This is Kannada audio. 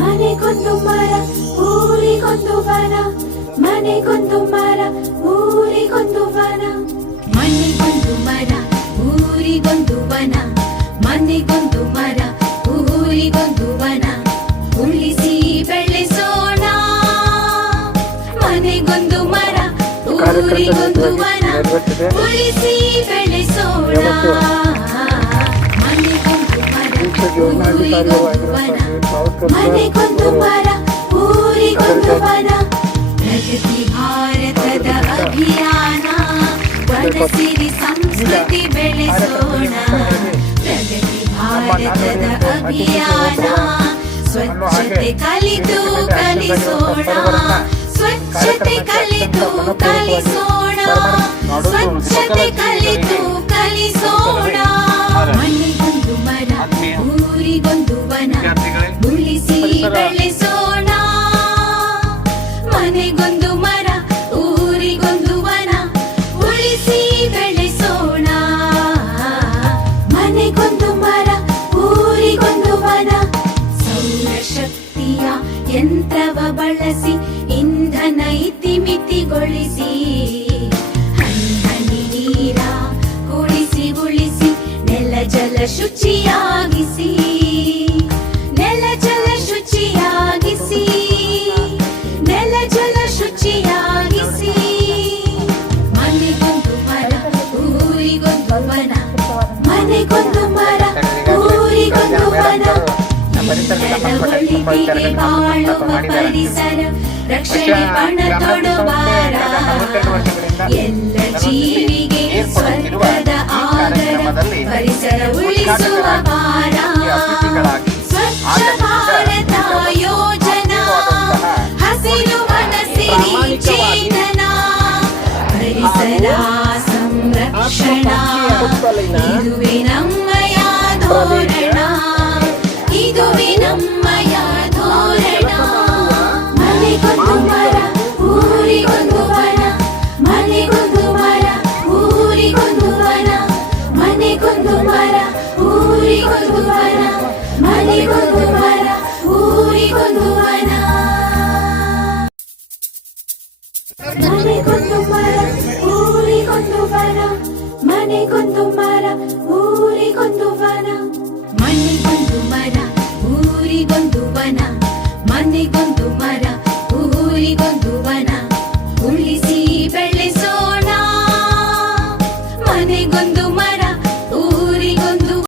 ಮನೆಗೊಂದು ಮರ ಊರಿಗೊಂದು ವನ. ಮನೆಗೊಂದು ಮರ ಊರಿಗೊಂದು ವನ. ಮನೆಗೊಂದು ಮರ ಊರಿಗೊಂದು ವನ. ಮನೆಗೊಂದು ಮರ ಊರಿಗೊಂದು ವನ. ಉಳಿಸಿ ಬೆಳೆಸೋಣ. ಮನೆಗೊಂದು ಮರ ಊರಿಗೊಂದು ವನ. ಉಳಿಸಿ ಬೆಳೆಸೋಣ. ಪ್ರಗತಿ ಭಾರತದ ಅಭಿಯಾನ ವನ ಸಿರಿ ಸಂಸ್ಕೃತಿ ಬೆಳೆಸೋಣ ಪ್ರಗತಿ ಭಾರತದ ಅಭಿಯಾನ ಸ್ವಚ್ಛತೆ ಕಲಿತು ಕಲಿಸೋಣ ಸ್ವಚ್ಛತೆ ಕಲಿತು ಕಲಿಸೋಣ ಸ್ವಚ್ಛತೆ ಕಲಿತು ಕಲಿಸೋಣ ಮನೆಗೊಂದು ಮರ, ಊರಿಗೊಂದು ವನ. ಸೌರಶಕ್ತಿಯ ಯಂತ್ರವ ಬಳಸಿ, ಇಂಧನ ಇತಿಮಿತಿಗೊಳಿಸಿ. ಹನಿ ನೀರ ಉಳಿಸಿ ಉಳಿಸಿ, ನೆಲ ಜಲ ಶುಚಿಯಾಗಿಸಿ. ನೆಲ ಜಲ ಶುಚಿಯಾಗಿಸಿ. ನೆಲ ಜಲ ಶುಚಿಯಾಗಿಸಿ. ಮನೆಗೊಂದು ಮರ, ಊರಿಗೊಂದು ವನ. ಮನೆಗೊಂದು ಮರ ಊರಿಗೊಂದು ವನ ಒಳಿತಿಗೆ ಬಾಳುವ ಪರಿಸರ ರಕ್ಷಣೆ ಪಣ ತೊಡುವಾರ ಎಲ್ಲ ಜೀವಿಗೆ ಸ್ವರ್ಗದ ಆದರ ಪರಿಸರ ಉಳಿಸುವ ಭಾರ ಸ್ವಚ್ಛ ಭಾರತ ಯೋಜನಾ ಹಸಿರು ವನಸಿರಿ ಚೇತನ ಪರಿಸರ ಸಂರಕ್ಷಣಾ ಇದುವೇ ನಮ್ಮಯ ಧೋರಣ ಇದುವೇ ನಮ್ಮಯ ಧೋರಣ ಮನೆಗೊಂದು ಮರ ಊರಿಗೊಂದು ವನ ಮನೆಗೊಂದು ಮರ ಊರಿಗೊಂದು ವನ ಮನೆಗೊಂದು ಮರ ಊರಿಗೊಂದು ವನ ಮನೆಗೊಂದು ಮರ ಊರಿಗೊಂದು ವನ ಮನೆಗೊಂದು ಮರ ಮರ ಮನೆಗೊಂದು ಮರ ಊರಿಗೊಂದು ವನ. ಮನೆಗೊಂದು ಮರ ಊರಿಗೊಂದು ವನ ಮನೆಗೊಂದು ಮರ